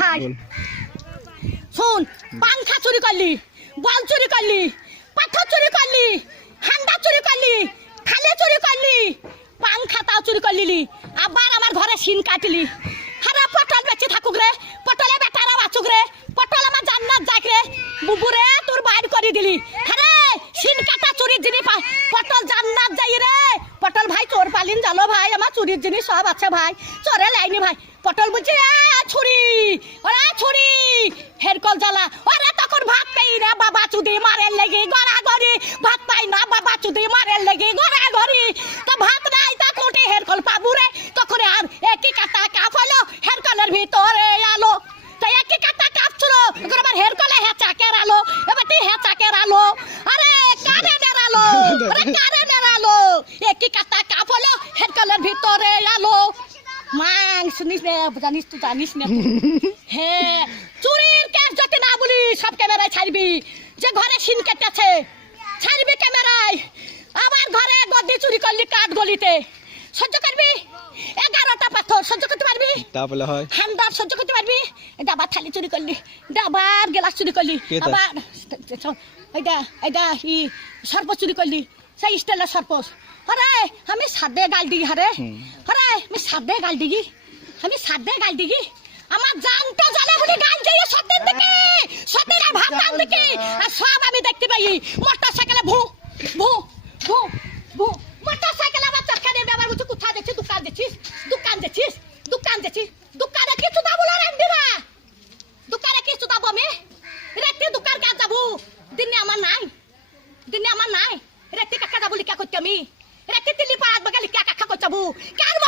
ভাই শুন, পাংখা চুরি করলি, বল চুরি করলি, পাথর চুরি করলি, হান্ডা চুরি করলি, থালে চুরি করলি, পাংখা তাও চুরি করলি, আবার আমার ঘরে সিন কাটলি। হারা পটল বেঁচে থাকুক রে, পটলে বেটারা বাঁচুক রে, পটল আমার জান্নাত যাক রে, বুবুরে তোর বাইর করে দিলি। হারে সিন কাটা চুরির জিনিস পটল জান্নাত যাই রে। পটল ভাই চোর পালিন জানো ভাই, আমার চুরির জিনিস সব আছে ভাই, চোরে লাইনি ভাই। পটল বুঝছি ছুরি, ওরা ছুরি হেরকল জ্বালা, ওরা তখন ভাত পাই না বাবা চুদি মারের লেগে গড়াগড়ি, ভাত পাই না বাবা চুদি মারের লেগে গড়াগড়ি। তো ভাত নাই তা কোটে হেরকল পাবু রে, তখন আর একই কাটা কাপ হলো হেরকলের ভিতরে আলো। তাই একই কাটা কাপ ছিল, এখন আবার হেরকলে হেঁচা কেরালো, এবার হেঁচা কেরালো। আরে কারে নেড়ালো, আরে কারে নেড়ালো, একই কাটা কাপ হলো হেরকলের ভিতরে আলো। মাং শুনিস না, জানিস তো জানিস না। হ্যাঁ চুরির কেস যাতে না বলি সব ক্যামেরায় ছাড়বি, যে ঘরে সিন কেটেছে ছাড়বি ক্যামেরায়। আমার ঘরে গদি চুরি করলি কাঠ গলিতে, সহ্য করবি? 11টা পাথর সহ্য করতে পারবি? তাহলে হয় হান্ডার সহ্য করতে পারবি? ডাবার থালি চুরি করলি, ডাবার গ্লাস চুরি করলি, আবার এটা সর্প চুরি করলি, সেই স্টাইলের সর্প। আরে আমি সাদে গাল দিই, হারে আরে আমি সাদে গাল দিই, আমি সাদে গাল দিই। আমার জানটা জ্বালা বলে গাল দিয়ে সত্যের দিকে, সত্যের ভাত দাম দিকে, আর সব আমি দেখতে পাই। মোটর সাইকেলে ভু ভু ভু ভু, মোটর সাইকেল আবার চরকা দেবে, আবার বলছে কোথায় যাচ্ছিস, দোকান যাচ্ছিস, দোকান যাচ্ছিস, দোকান যাচ্ছিস, দোকানে কিছু দাবো না রান্দিরা, দোকানে কিছু দাবো আমি রেখে দোকান কাজ যাবো, দিনে আমার নাই, দিনে আমার নাই রেখে কাকা যাবো লিখা করতে, আমি রেখে তিলি পাড়াত বাগালি কাকা করতে যাবো।